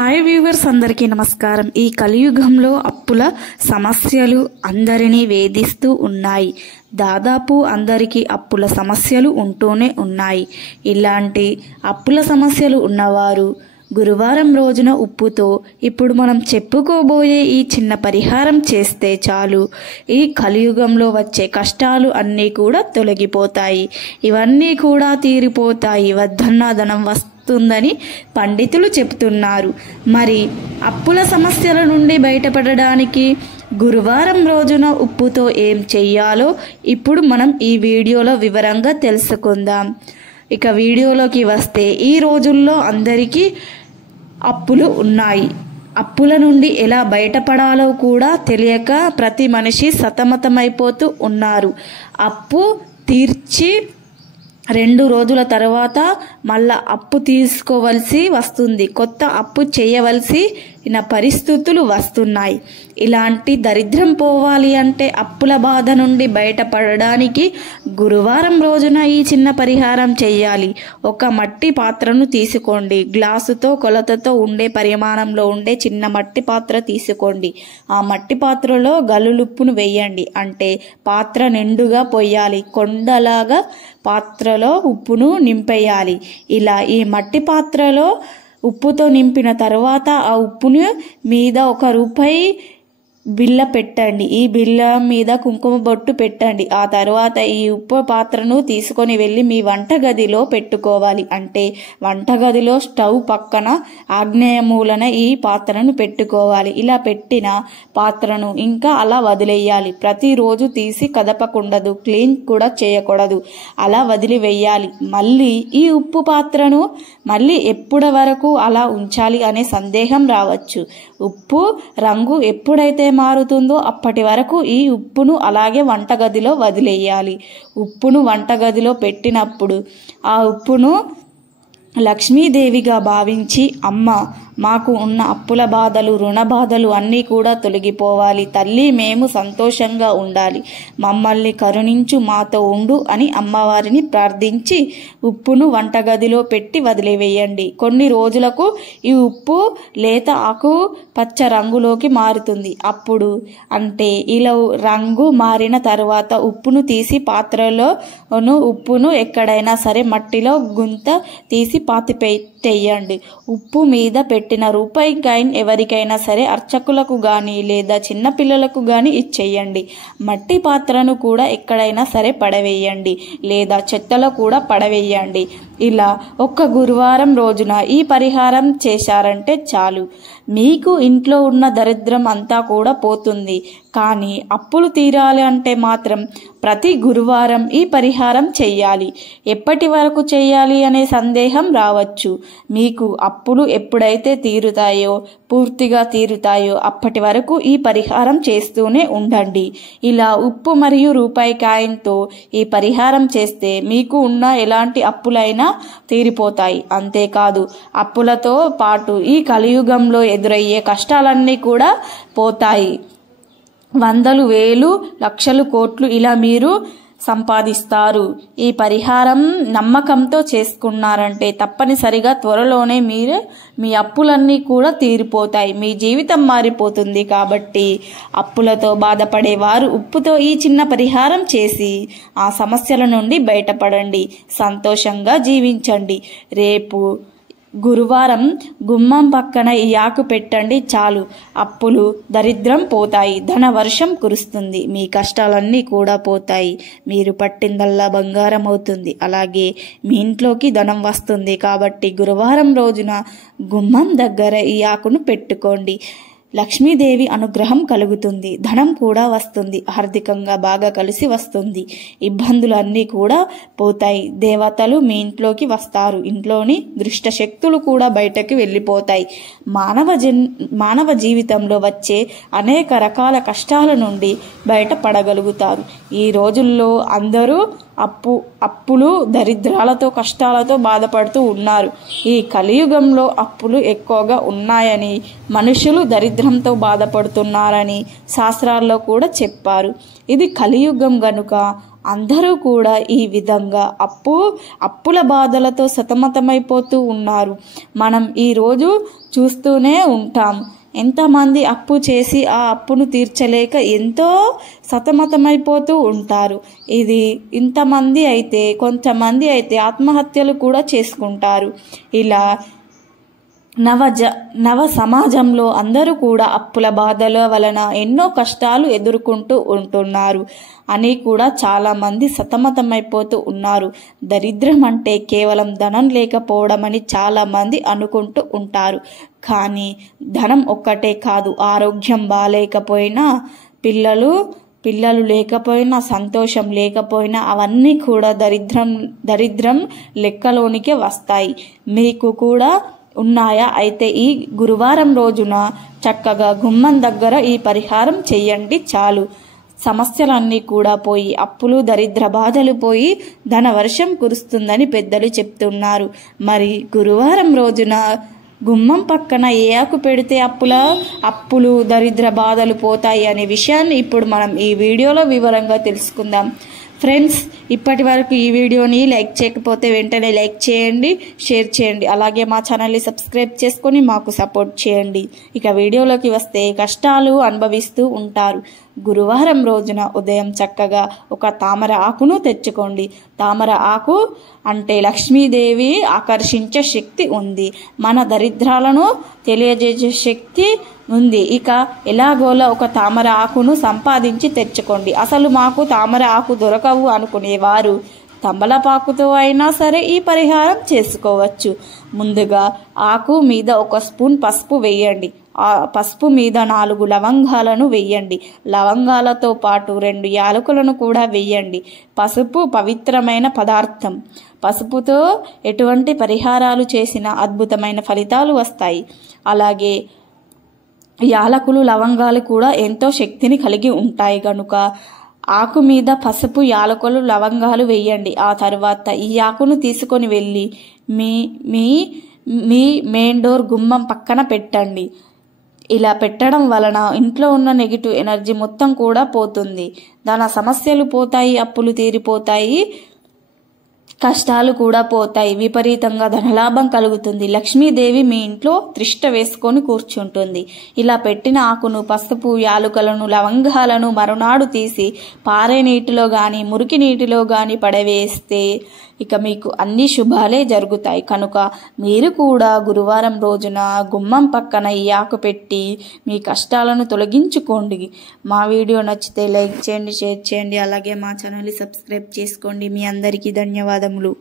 Hi viewers, అందరికీ నమస్కారం. ఈ కలియుగంలో అప్పుల సమస్యలు అందరినీ వేధిస్తూ ఉన్నాయి. దాదాపు అందరికీ అప్పుల సమస్యలు ఉంటూనే ఉన్నాయి. ఇలాంటి అప్పుల సమస్యలు ఉన్నవారు గురువారం రోజున ఉప్పుతో ఇప్పుడు మనం చెప్పుకోబోయే ఈ చిన్న పరిహారం చేస్తే చాలు, ఈ కలియుగంలో వచ్చే కష్టాలు అన్నీ కూడా తొలగిపోతాయి. ఇవన్నీ కూడా తీరిపోతాయి. వద్దన్న ధనం వస్తుందని పండితులు చెప్తున్నారు. మరి అప్పుల సమస్యల నుండి బయటపడడానికి గురువారం రోజున ఉప్పుతో ఏం చెయ్యాలో ఇప్పుడు మనం ఈ వీడియోలో వివరంగా తెలుసుకుందాం. ఇక వీడియోలోకి వస్తే, ఈ రోజుల్లో అందరికీ అప్పులు ఉన్నాయి. అప్పుల నుండి ఎలా బయటపడాలో కూడా తెలియక ప్రతి మనిషి సతమతమైపోతూ ఉన్నారు. అప్పు తీర్చి 2 రోజుల తర్వాత మళ్ళా అప్పు తీసుకోవలసి వస్తుంది. కొత్త అప్పు చేయవలసిన పరిస్థితులు వస్తున్నాయి. ఇలాంటి దరిద్రం పోవాలి అంటే, అప్పుల బాధ నుండి బయటపడడానికి గురువారం రోజున ఈ చిన్న పరిహారం చేయాలి. ఒక మట్టి పాత్రను తీసుకోండి. గ్లాసుతో కొలతతో ఉండే పరిమాణంలో ఉండే చిన్న మట్టి పాత్ర తీసుకోండి. ఆ మట్టి పాత్రలో గల్లులుప్పును వేయండి. అంటే పాత్ర నిండుగా పొయ్యాలి. కొండలాగా పాత్రలో ఉప్పును నింపేయాలి. ఇలా ఈ మట్టి పాత్రలో ఉప్పుతో నింపిన తర్వాత ఆ ఉప్పును మీద ₹1 బిళ్ళ పెట్టండి. ఈ బిళ్ళ మీద కుంకుమ బొట్టు పెట్టండి. ఆ తర్వాత ఈ ఉప్పు పాత్రను తీసుకొని వెళ్ళి మీ వంటగదిలో పెట్టుకోవాలి. అంటే వంటగదిలో స్టవ్ పక్కన ఆగ్నేయ మూలన ఈ పాత్రను పెట్టుకోవాలి. ఇలా పెట్టిన పాత్రను ఇంకా అలా వదిలేయాలి. ప్రతిరోజు తీసి కదపకూడదు, క్లీన్ కూడా చేయకూడదు. అలా వదిలివేయాలి. మళ్ళీ ఈ ఉప్పు పాత్రను మళ్ళీ ఎప్పటి వరకు అలా ఉంచాలి అనే సందేహం రావచ్చు. ఉప్పు రంగు ఎప్పుడైతే మారుతుందో అప్పటి వరకు ఈ ఉప్పును అలాగే వంటగదిలో వదిలేయాలి. ఉప్పును వంటగదిలో పెట్టినప్పుడు ఆ ఉప్పును లక్ష్మీదేవిగా భావించి, అమ్మ, మాకు ఉన్న అప్పుల బాధలు, రుణ బాధలు అన్నీ కూడా తొలగిపోవాలి. తల్లి, మేము సంతోషంగా ఉండాలి. మమ్మల్ని కరుణించు, మాతో ఉండు అని అమ్మవారిని ప్రార్థించి ఉప్పును వంటగదిలో పెట్టి వదిలివేయండి. కొన్ని రోజులకు ఈ ఉప్పు లేత ఆకు పచ్చ రంగులోకి మారుతుంది. అప్పుడు అంటే ఇలా రంగు మారిన తర్వాత ఉప్పును తీసి పాత్రలోను ఉప్పును ఎక్కడైనా సరే మట్టిలో గుంత తీసి పాతిపెట్టేయండి. ఉప్పు మీద పెట్టిన రూపాయి కాయిన్ ఎవరికైనా సరే అర్చకులకు గాని లేదా చిన్న పిల్లలకు గాని ఇచ్చేయండి. మట్టి పాత్రను కూడా ఎక్కడైనా సరే పడవేయండి లేదా చెత్తలో కూడా పడవేయండి. ఇలా ఒక్క గురువారం రోజున ఈ పరిహారం చేశారంటే చాలు, మీకు ఇంట్లో ఉన్న దరిద్రం అంతా కూడా పోతుంది. కానీ అప్పులు తీరాలి అంటే మాత్రం ప్రతి గురువారం ఈ పరిహారం చెయ్యాలి. ఎప్పటి వరకు చెయ్యాలి అనే సందేహం రావచ్చు. మీకు అప్పులు ఎప్పుడైతే తీరుతాయో, పూర్తిగా తీరుతాయో అప్పటి వరకు ఈ పరిహారం చేస్తూనే ఉండండి. ఇలా ఉప్పు మరియు రూపాయి కాయిన్తో ఈ పరిహారం చేస్తే మీకు ఉన్న ఎలాంటి అప్పులైనా తీరిపోతాయి. అంతేకాదు, అప్పులతో పాటు ఈ కలియుగంలో ఎదురయ్యే కష్టాలన్నీ కూడా పోతాయి. 100,000, 1,00,000, కోట్లు ఇలా మీరు సంపాదిస్తారు. ఈ పరిహారం నమ్మకంతో చేసుకున్నారంటే తప్పనిసరిగా త్వరలోనే మీ అప్పులన్నీ కూడా తీరిపోతాయి. మీ జీవితం మారిపోతుంది. కాబట్టి అప్పులతో బాధపడేవారు ఉప్పుతో ఈ చిన్న పరిహారం చేసి ఆ సమస్యల నుండి బయటపడండి. సంతోషంగా జీవించండి. రేపు గురువారం గుమ్మం పక్కన ఈ ఆకు పెట్టండి చాలు. అప్పులు, దరిద్రం పోతాయి. ధన వర్షం కురుస్తుంది. మీ కష్టాలన్నీ కూడా పోతాయి. మీరు పట్టిందల్లా బంగారం అవుతుంది. అలాగే మీ ఇంట్లోకి ధనం వస్తుంది. కాబట్టి గురువారం రోజున గుమ్మం దగ్గర ఈ ఆకును పెట్టుకోండి. లక్ష్మీదేవి అనుగ్రహం కలుగుతుంది. ధనం కూడా వస్తుంది. ఆర్థికంగా బాగా కలిసి వస్తుంది. ఇబ్బందులు అన్నీ కూడా పోతాయి. దేవతలు మీ ఇంట్లోకి వస్తారు. ఇంట్లోని దుష్ట శక్తులు కూడా బయటకు వెళ్ళిపోతాయి. మానవ జీవితంలో వచ్చే అనేక రకాల కష్టాల నుండి బయటపడగలుగుతారు. ఈ రోజుల్లో అందరూ అప్పులు, దరిద్రాలతో, కష్టాలతో బాధపడుతూ ఉన్నారు. ఈ కలియుగంలో అప్పులు ఎక్కువగా ఉన్నాయని, మనుషులు దరిద్రంతో బాధపడుతున్నారని శాస్త్రాల్లో కూడా చెప్పారు. ఇది కలియుగం గనుక అందరూ కూడా ఈ విధంగా అప్పుల బాధలతో సతమతమైపోతూ ఉన్నారు. మనం ఈరోజు చూస్తూనే ఉంటాం. ఎంతమంది అప్పు చేసి ఆ అప్పును తీర్చలేక ఎంతో సతమతమైపోతూ ఉంటారు. ఇది ఇంతమంది అయితే కొంతమంది అయితే ఆత్మహత్యలు కూడా చేసుకుంటారు. ఇలా నవ సమాజంలో అందరూ కూడా అప్పుల బాధల వలన ఎన్నో కష్టాలు ఎదుర్కొంటూ ఉంటున్నారు అని కూడా చాలా మంది సతమతమైపోతూ ఉన్నారు. దరిద్రం అంటే కేవలం ధనం లేకపోవడం అని చాలా మంది అనుకుంటూ ఉంటారు. కానీ ధనం ఒక్కటే కాదు, ఆరోగ్యం బాలేకపోయినా, పిల్లలు లేకపోయినా, సంతోషం లేకపోయినా అవన్నీ కూడా దరిద్రం లెక్కలోనికే వస్తాయి. మీకు కూడా ఉన్నాయా? అయితే ఈ గురువారం రోజున చక్కగా గుమ్మం దగ్గర ఈ పరిహారం చెయ్యండి. చాలు, సమస్యలన్నీ కూడా పోయి, అప్పులు దరిద్ర బాధలు పోయి ధన వర్షం కురుస్తుందని పెద్దలు చెప్తున్నారు. మరి గురువారం రోజున గుమ్మం పక్కన ఏ ఆకు పెడితే అప్పులు దరిద్ర బాధలు పోతాయి అనే విషయాన్ని ఇప్పుడు మనం ఈ వీడియోలో వివరంగా తెలుసుకుందాం. ఫ్రెండ్స్, ఇప్పటి వరకు ఈ వీడియోని లైక్ చేయకపోతే వెంటనే లైక్ చేయండి, షేర్ చేయండి. అలాగే మా ఛానల్ని సబ్స్క్రైబ్ చేసుకొని మాకు సపోర్ట్ చేయండి. ఇక వీడియోలోకి వస్తే, కష్టాలు అనుభవిస్తూ ఉంటారు. గురువారం రోజున ఉదయం చక్కగా ఒక తామర ఆకును తెచ్చుకోండి. తామర ఆకు అంటే లక్ష్మీదేవి ఆకర్షించే శక్తి ఉంది, మన దరిద్రాలను తెలియజేసే శక్తి ఉంది. ఇక ఎలాగోలా ఒక తామర ఆకును సంపాదించి తెచ్చుకోండి. అసలు మాకు తామర ఆకు దొరకవు అనుకునేవారు తమలపాకుతో అయినా సరే ఈ పరిహారం చేసుకోవచ్చు. ముందుగా ఆకు మీద 1 స్పూన్ పసుపు వేయండి. ఆ పసుపు మీద 4 లవంగాలను వేయండి. లవంగాలతో పాటు 2 యాలకులను కూడా వేయండి. పసుపు పవిత్రమైన పదార్థం. పసుపుతో ఎటువంటి పరిహారాలు చేసినా అద్భుతమైన ఫలితాలు వస్తాయి. అలాగే యాలకులు, లవంగాలు కూడా ఎంతో శక్తిని కలిగి ఉంటాయి కనుక ఆకు మీద పసుపు, యాలకులు, లవంగాలు వేయండి. ఆ తర్వాత ఈ ఆకును తీసుకొని వెళ్ళి మీ మెయిన్ డోర్ గుమ్మం పక్కన పెట్టండి. ఇలా పెట్టడం వలన ఇంట్లో ఉన్న నెగిటివ్ ఎనర్జీ మొత్తం కూడా పోతుంది. దాని సమస్యలు పోతాయి, అప్పులు తీరిపోతాయి, కష్టాలు కూడా పోతాయి, విపరీతంగా ధనలాభం కలుగుతుంది. లక్ష్మీదేవి మీ ఇంట్లో త్రిష్ట వేసుకొని కూర్చుంటుంది. ఇలా పెట్టిన ఆకును, పసుపు, యాలుకలను, లవంగాలను మరునాడు తీసి పారే నీటిలో గాని, మురికి నీటిలో గాని పడవేస్తే ఇక మీకు అన్ని శుభాలే జరుగుతాయి. కనుక మీరు కూడా గురువారం రోజున గుమ్మం పక్కన ఈ ఆకు పెట్టి మీ కష్టాలను తొలగించుకోండి. మా వీడియో నచ్చితే లైక్ చేయండి, షేర్ చేయండి. అలాగే మా ఛానల్ని సబ్స్క్రైబ్ చేసుకోండి. మీ అందరికీ ధన్యవాదములు.